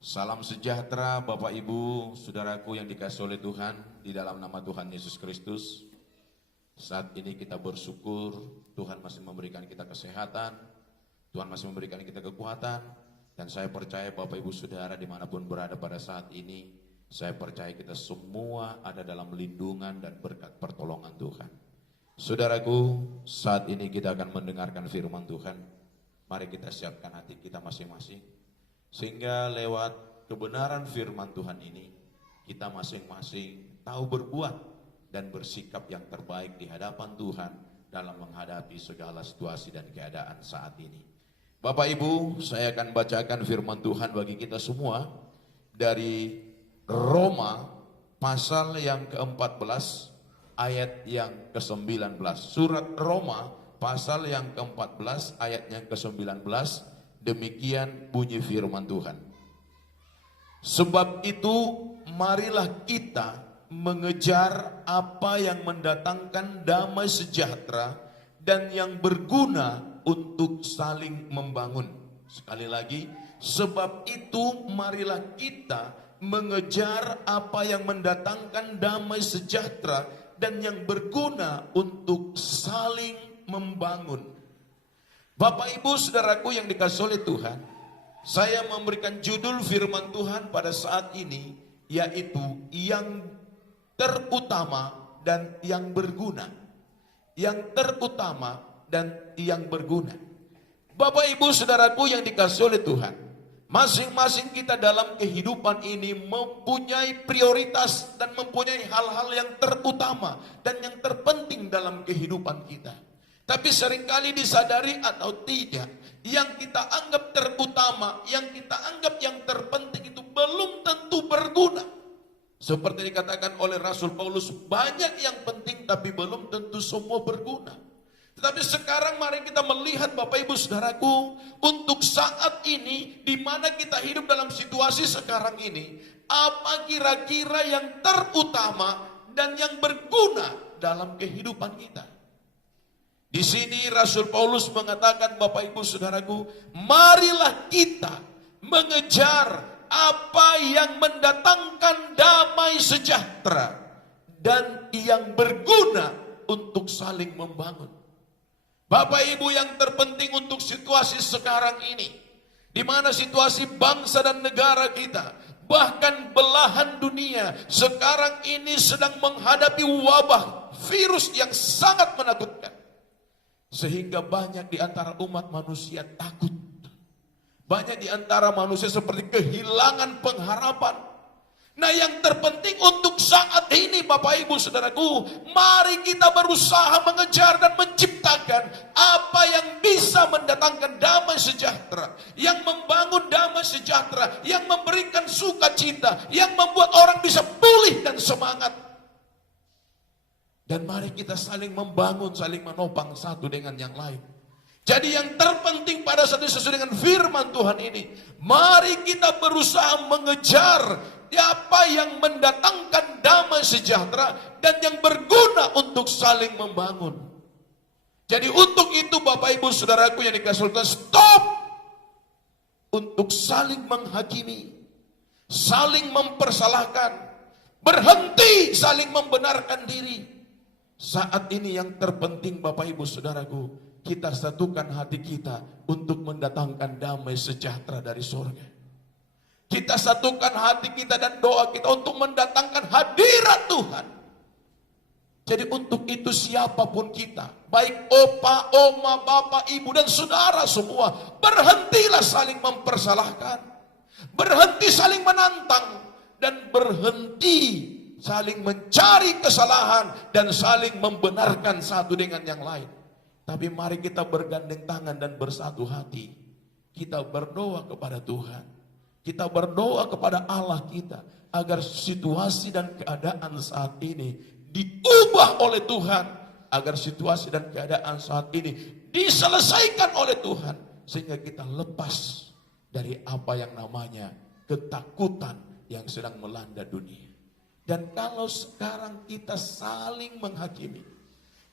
Salam sejahtera Bapak Ibu, saudaraku yang dikasihi oleh Tuhan, di dalam nama Tuhan Yesus Kristus. Saat ini kita bersyukur, Tuhan masih memberikan kita kesehatan, Tuhan masih memberikan kita kekuatan, dan saya percaya Bapak Ibu Saudara dimanapun berada pada saat ini, saya percaya kita semua ada dalam lindungan dan berkat pertolongan Tuhan. Saudaraku, saat ini kita akan mendengarkan firman Tuhan. Mari kita siapkan hati kita masing-masing, sehingga lewat kebenaran firman Tuhan ini, kita masing-masing tahu berbuat dan bersikap yang terbaik di hadapan Tuhan dalam menghadapi segala situasi dan keadaan saat ini. Bapak Ibu, saya akan bacakan firman Tuhan bagi kita semua dari Roma pasal yang ke-14 ayat yang ke-19. Surat Roma pasal yang ke-14 ayat yang ke-19. Demikian bunyi firman Tuhan. Sebab itu marilah kita mengejar apa yang mendatangkan damai sejahtera dan yang berguna untuk saling membangun. Sekali lagi, sebab itu marilah kita mengejar apa yang mendatangkan damai sejahtera dan yang berguna untuk saling membangun. Bapak Ibu Saudaraku yang dikasihi oleh Tuhan, saya memberikan judul firman Tuhan pada saat ini, yaitu yang terutama dan yang berguna. Yang terutama dan yang berguna. Bapak Ibu Saudaraku yang dikasihi oleh Tuhan, masing-masing kita dalam kehidupan ini mempunyai prioritas dan mempunyai hal-hal yang terutama dan yang terpenting dalam kehidupan kita. Tapi seringkali disadari atau tidak, yang kita anggap terutama, yang kita anggap yang terpenting itu belum tentu berguna. Seperti dikatakan oleh Rasul Paulus, banyak yang penting tapi belum tentu semua berguna. Tetapi sekarang mari kita melihat Bapak Ibu Saudaraku, untuk saat ini di mana kita hidup dalam situasi sekarang ini, apa kira-kira yang terutama dan yang berguna dalam kehidupan kita. Di sini Rasul Paulus mengatakan, Bapak Ibu Saudaraku, marilah kita mengejar apa yang mendatangkan damai sejahtera dan yang berguna untuk saling membangun. Bapak Ibu, yang terpenting untuk situasi sekarang ini, di mana situasi bangsa dan negara kita, bahkan belahan dunia sekarang ini sedang menghadapi wabah virus yang sangat menakutkan. Sehingga banyak di antara umat manusia takut. Banyak di antara manusia seperti kehilangan pengharapan. Nah, yang terpenting untuk saat ini Bapak Ibu Saudaraku, mari kita berusaha mengejar dan menciptakan apa yang bisa mendatangkan damai sejahtera, yang membangun damai sejahtera, yang memberikan sukacita, yang membuat orang bisa pulih dan semangat. Dan mari kita saling membangun, saling menopang satu dengan yang lain. Jadi yang terpenting pada saat ini sesuai dengan firman Tuhan ini, mari kita berusaha mengejar apa yang mendatangkan damai sejahtera dan yang berguna untuk saling membangun. Jadi untuk itu Bapak Ibu Saudaraku yang dikasihi Tuhan, stop untuk saling menghakimi, saling mempersalahkan, berhenti saling membenarkan diri. Saat ini yang terpenting Bapak Ibu Saudaraku, kita satukan hati kita untuk mendatangkan damai sejahtera dari surga. Kita satukan hati kita dan doa kita untuk mendatangkan hadirat Tuhan. Jadi untuk itu siapapun kita, baik opa, oma, bapak, ibu dan saudara semua, berhentilah saling mempersalahkan, berhenti saling menantang, dan berhenti saling mencari kesalahan dan saling membenarkan satu dengan yang lain. Tapi mari kita bergandeng tangan dan bersatu hati. Kita berdoa kepada Tuhan. Kita berdoa kepada Allah kita agar situasi dan keadaan saat ini diubah oleh Tuhan, agar situasi dan keadaan saat ini diselesaikan oleh Tuhan, sehingga kita lepas dari apa yang namanya ketakutan yang sedang melanda dunia. Dan kalau sekarang kita saling menghakimi,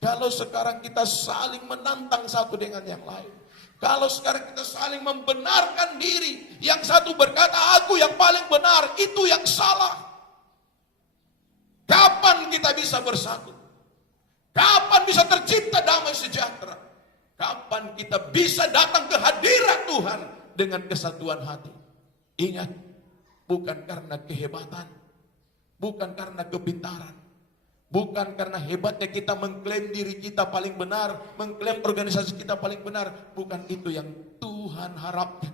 kalau sekarang kita saling menantang satu dengan yang lain, Kalau sekarang kita saling membenarkan diri, yang satu berkata aku yang paling benar, itu yang salah. Kapan kita bisa bersatu? Kapan bisa tercipta damai sejahtera? Kapan kita bisa datang ke hadirat Tuhan dengan kesatuan hati? Ingat, bukan karena kehebatan, bukan karena kepintaran, bukan karena hebatnya kita mengklaim diri kita paling benar, mengklaim organisasi kita paling benar. Bukan itu yang Tuhan harapkan.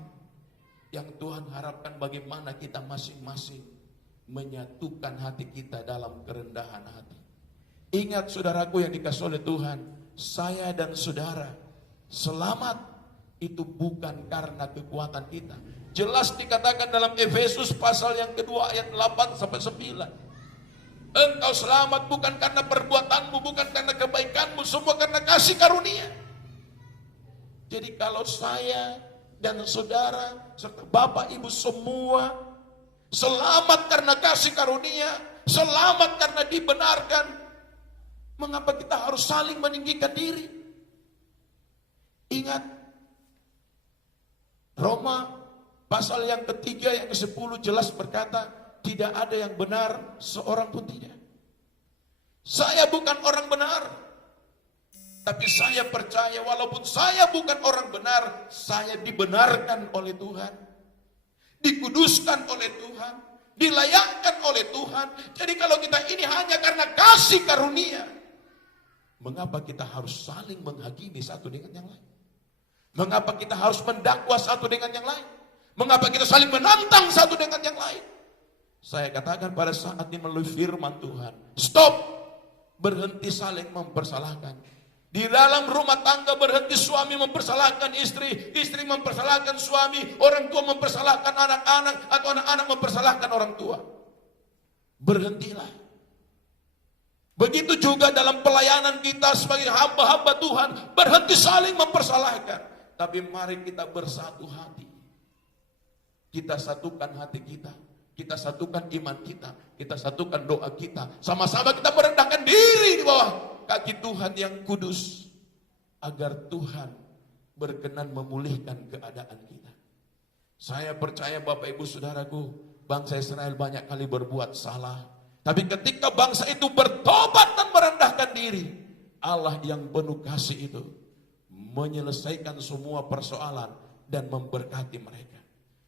Yang Tuhan harapkan bagaimana kita masing-masing menyatukan hati kita dalam kerendahan hati. Ingat saudaraku yang dikasihi oleh Tuhan, saya dan saudara selamat itu bukan karena kekuatan kita. Jelas dikatakan dalam Efesus pasal yang kedua ayat 8 sampai 9. Engkau selamat bukan karena perbuatanmu, bukan karena kebaikanmu, semua karena kasih karunia. Jadi kalau saya dan saudara serta Bapak Ibu semua selamat karena kasih karunia, selamat karena dibenarkan, mengapa kita harus saling meninggikan diri? Ingat, Roma pasal yang ketiga yang ke-10 jelas berkata, tidak ada yang benar, seorang pun tidak. Saya bukan orang benar, tapi saya percaya walaupun saya bukan orang benar, saya dibenarkan oleh Tuhan, dikuduskan oleh Tuhan, dilayakkan oleh Tuhan. Jadi kalau kita ini hanya karena kasih karunia, mengapa kita harus saling menghakimi satu dengan yang lain? Mengapa kita harus mendakwa satu dengan yang lain? Mengapa kita saling menantang satu dengan yang lain? Saya katakan pada saat ini melalui firman Tuhan, stop, berhenti saling mempersalahkan. Di dalam rumah tangga berhenti suami mempersalahkan istri, istri mempersalahkan suami, orang tua mempersalahkan anak-anak, atau anak-anak mempersalahkan orang tua. Berhentilah. Begitu juga dalam pelayanan kita sebagai hamba-hamba Tuhan, berhenti saling mempersalahkan. Tapi mari kita bersatu hati. Kita satukan hati kita. Kita satukan iman kita. Kita satukan doa kita. Sama-sama kita merendahkan diri di bawah kaki Tuhan yang kudus. Agar Tuhan berkenan memulihkan keadaan kita. Saya percaya Bapak Ibu Saudaraku, bangsa Israel banyak kali berbuat salah. Tapi ketika bangsa itu bertobat dan merendahkan diri, Allah yang penuh kasih itu menyelesaikan semua persoalan dan memberkati mereka.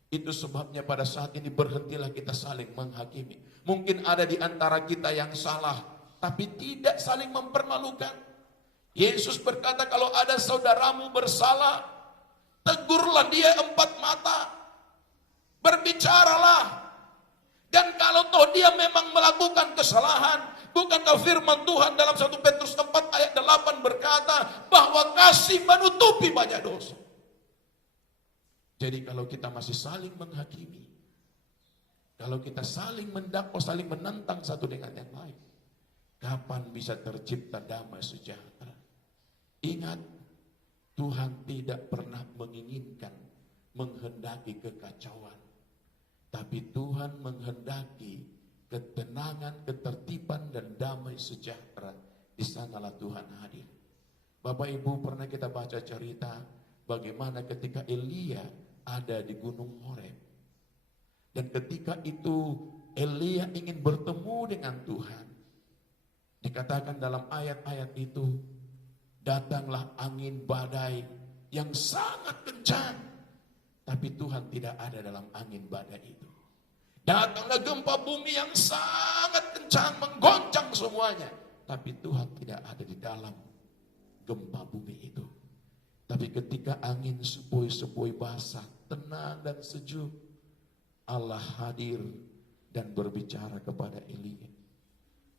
Itu sebabnya pada saat ini berhentilah kita saling menghakimi. Mungkin ada di antara kita yang salah, tapi tidak saling mempermalukan. Yesus berkata, kalau ada saudaramu bersalah, tegurlah dia 4 mata. Berbicaralah. Dan kalau toh dia memang melakukan kesalahan, bukankah firman Tuhan dalam 1 Petrus 4 ayat 8 berkata bahwa kasih menutupi banyak dosa. Jadi kalau kita masih saling menghakimi, kalau kita saling mendakwa, saling menentang satu dengan yang lain, kapan bisa tercipta damai sejahtera? Ingat, Tuhan tidak pernah menginginkan, menghendaki kekacauan. Tapi Tuhan menghendaki ketenangan, ketertiban, dan damai sejahtera. Di sanalah Tuhan hadir. Bapak Ibu, pernah kita baca cerita bagaimana ketika Elia ada di Gunung Horeb. Dan ketika itu Elia ingin bertemu dengan Tuhan. Dikatakan dalam ayat-ayat itu, datanglah angin badai yang sangat kencang. Tapi Tuhan tidak ada dalam angin badai itu. Datanglah gempa bumi yang sangat kencang, menggoncang semuanya. Tapi Tuhan tidak ada di dalam gempa bumi itu. Tapi ketika angin sepoi-sepoi basah, tenang dan sejuk, Allah hadir dan berbicara kepada Elia.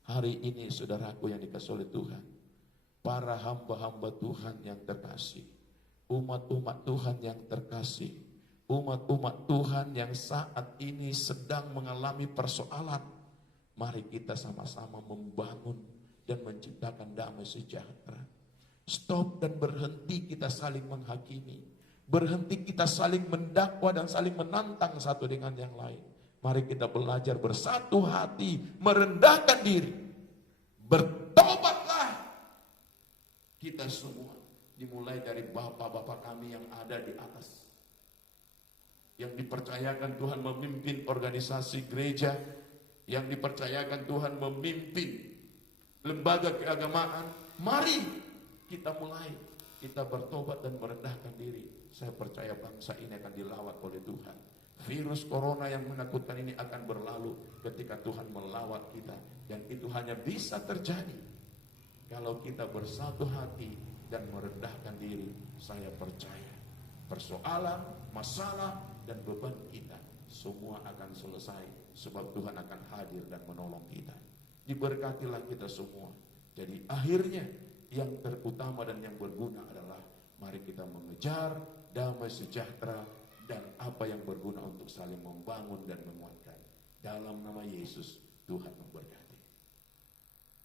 Hari ini saudaraku yang dikasihi oleh Tuhan, para hamba-hamba Tuhan yang terkasih, umat-umat Tuhan yang terkasih, umat-umat Tuhan yang saat ini sedang mengalami persoalan, mari kita sama-sama membangun dan menciptakan damai sejahtera. Stop dan berhenti kita saling menghakimi. Berhenti kita saling mendakwa dan saling menantang satu dengan yang lain. Mari kita belajar bersatu hati, merendahkan diri. Bertobatlah kita semua. dimulai dari bapak-bapak kami yang ada di atas, yang dipercayakan Tuhan memimpin organisasi gereja, yang dipercayakan Tuhan memimpin lembaga keagamaan. Mari kita mulai, kita bertobat dan merendahkan diri. Saya percaya bangsa ini akan dilawat oleh Tuhan. Virus corona yang menakutkan ini akan berlalu ketika Tuhan melawat kita. Dan itu hanya bisa terjadi kalau kita bersatu hati dan merendahkan diri. Saya percaya persoalan, masalah, dan beban kita semua akan selesai, sebab Tuhan akan hadir dan menolong kita. Diberkatilah kita semua. Jadi akhirnya yang terutama dan yang berguna adalah mari kita mengejar damai sejahtera dan apa yang berguna untuk saling membangun dan menguatkan. Dalam nama Yesus, Tuhan memberkati.